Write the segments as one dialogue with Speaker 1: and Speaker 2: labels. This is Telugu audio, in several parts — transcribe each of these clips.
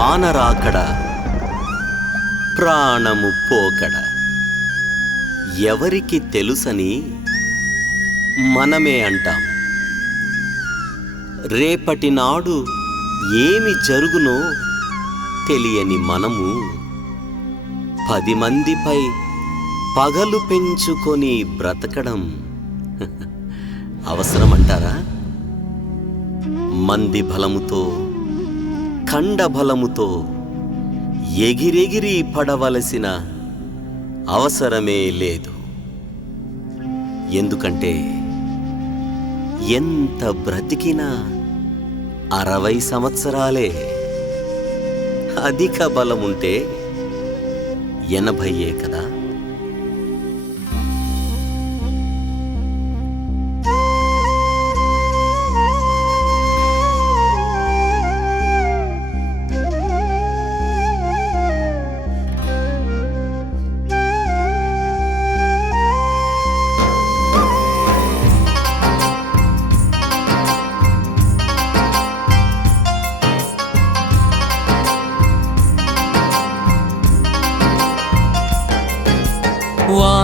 Speaker 1: వానరాకడ ప్రాణము పోకడ. ఎవరికి తెలుసని మనమే అంటాం. రేపటి నాడు ఏమి జరుగునో తెలియని మనము పది మందిపై పగలు పెంచుకొని బ్రతకడం అవసరమంటారా? మంది బలముతో ఖండ బలముతో ఎగిరెగిరి పడవలసిన అవసరమే లేదు. ఎందుకంటే ఎంత బ్రతికినా అరవై సంవత్సరాలే అధిక బలముంటే ఎనభైయే కదా?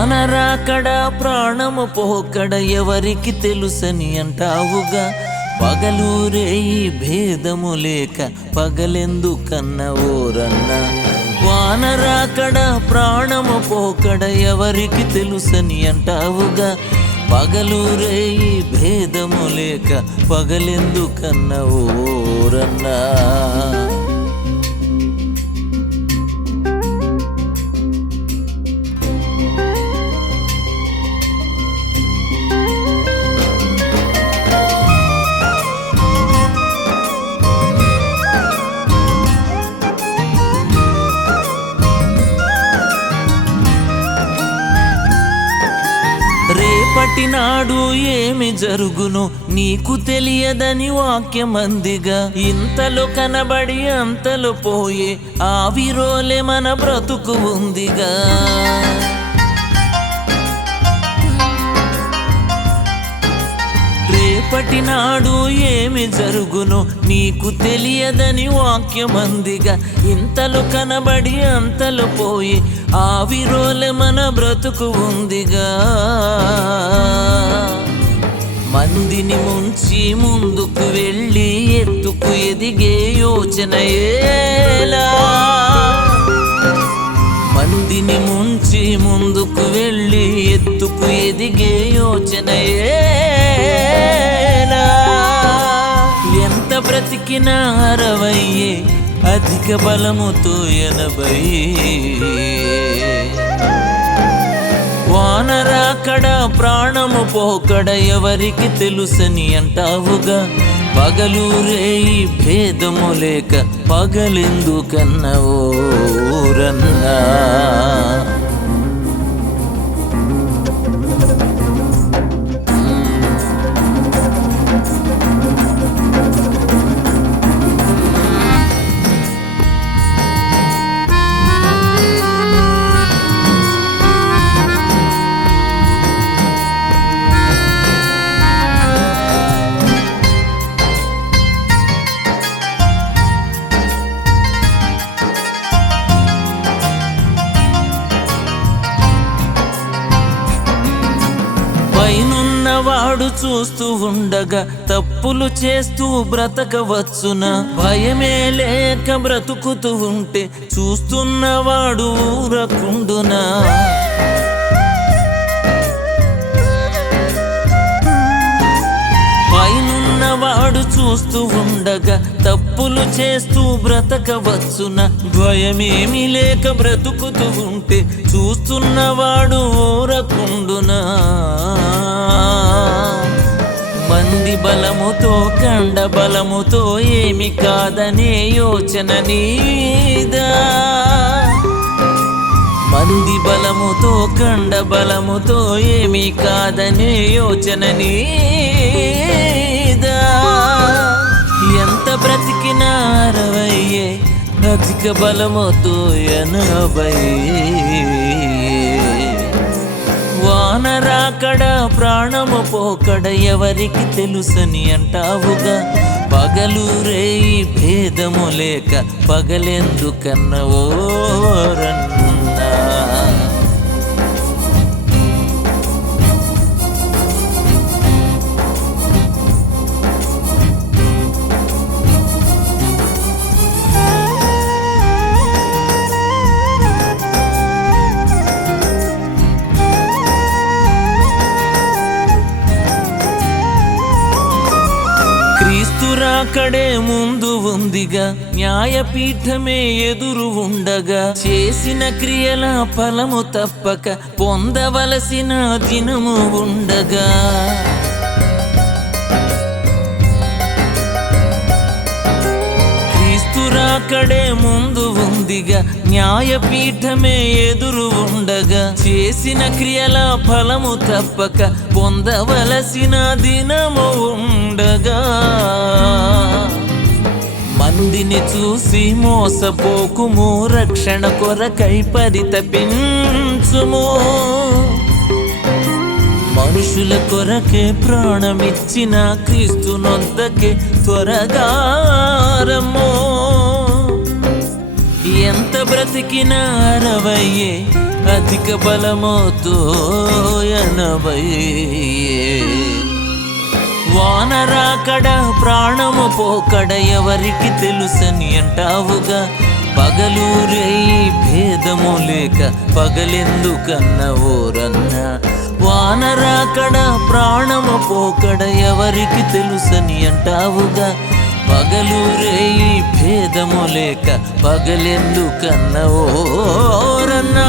Speaker 2: వానరాకడ ప్రాణము పోకడ ఎవరికి తెలుసని అంటావుగా? పగలూరే ఈ భేదము లేక పగలెందుకన్న ఓరన్న? వానరాకడ ప్రాణము పోకడ ఎవరికి తెలుసని అంటావుగా? పగలూరే ఈ భేదము లేక పగలెందుకన్న ఓరన్నా? నాడు ఏమి జరుగును నీకు తెలియదని వాక్యమందిగా ఇంతలో కనబడి అంతలో పోయే ఆవిరోలే మన బ్రతుకు ఉందిగా. రేపటి నాడు ఏమి జరుగునో నీకు తెలియదని వాక్యమందిగా ఇంతలు కనబడి అంతలు పోయి ఆవిరోలే మన బ్రతుకు ఉందిగా. మందిని ముంచి ముందుకు వెళ్ళి ఎత్తుకు ఎదిగే యోచన ఏలా? మందిని ముంచి ముందుకు వెళ్ళి ఎత్తుకు ఎదిగే యోచన ఏ ఎంత బ్రతికినా అరవయ్యే అధిక బలముతో ఎనభై వానరాకడ ప్రాణము పోకడ ఎవరికి తెలుసని అంటావుగా? పగలూరే భేదము లేక పగలెందుకన్నవో రన్నా చిన్నవాడు చూస్తూ ఉండగా తప్పులు చేస్తూ బ్రతకవచ్చునా? భయమే లేక బ్రతుకుతూ ఉంటే చూస్తున్నవాడు ఊరకుండునా? పైనున్నవాడు చూస్తూ ఉండగా చేస్తూ బ్రతకవచ్చున. ద్వయమేమి లేక బ్రతుకుతూ ఉంటే చూస్తున్నవాడు ఊరకుండునా. మంది బలముతో కండ బలముతో ఏమి కాదనే యోచన నీదా. మంది బలముతో కండ బలముతో ఏమి కాదనే యోచన నీదా. ఎంత బ్రతికిన అరవయ్యే అధిక బలమతో ఎనభై వానరాకడ ప్రాణము పోకడ ఎవరికి తెలుసని అంటావుగా? పగలు రేయి భేదము లేక పగలెందుకన్నవోరన్న అక్కడే ముందు ఉందిగా. న్యాయపీఠమే ఎదురు ఉండగా. చేసిన క్రియల ఫలము తప్పక పొందవలసిన దినము ఉండగా. క్రీస్తురాకడే ముందు ఉందిగా. న్యాయపీఠమే ఎదురు ఉండగా చేసిన క్రియల ఫలము తప్పక పొందవలసిన దినము ఉండగా. మందిని చూసి మోసపోకుము రక్షణ కొరకై పరితపించుము మనుషుల కొరకే ప్రాణమిచ్చిన క్రీస్తు నొద్దకే త్వరగారము. ఎంత బ్రతికిన అరవయ్యే అధిక బలముతో ఎనభై వానరాకడ ప్రాణము పోకడ ఎవరికి తెలుసని అంటావుగా? పగలూరే భేదము లేక పగలెందుకన్న రన్న వానరాకడ ప్రాణము పోకడ ఎవరికి తెలుసని అంటావుగా? పగలూరేయి భేదము లేక పగలెందుకన్న ఓరన్నా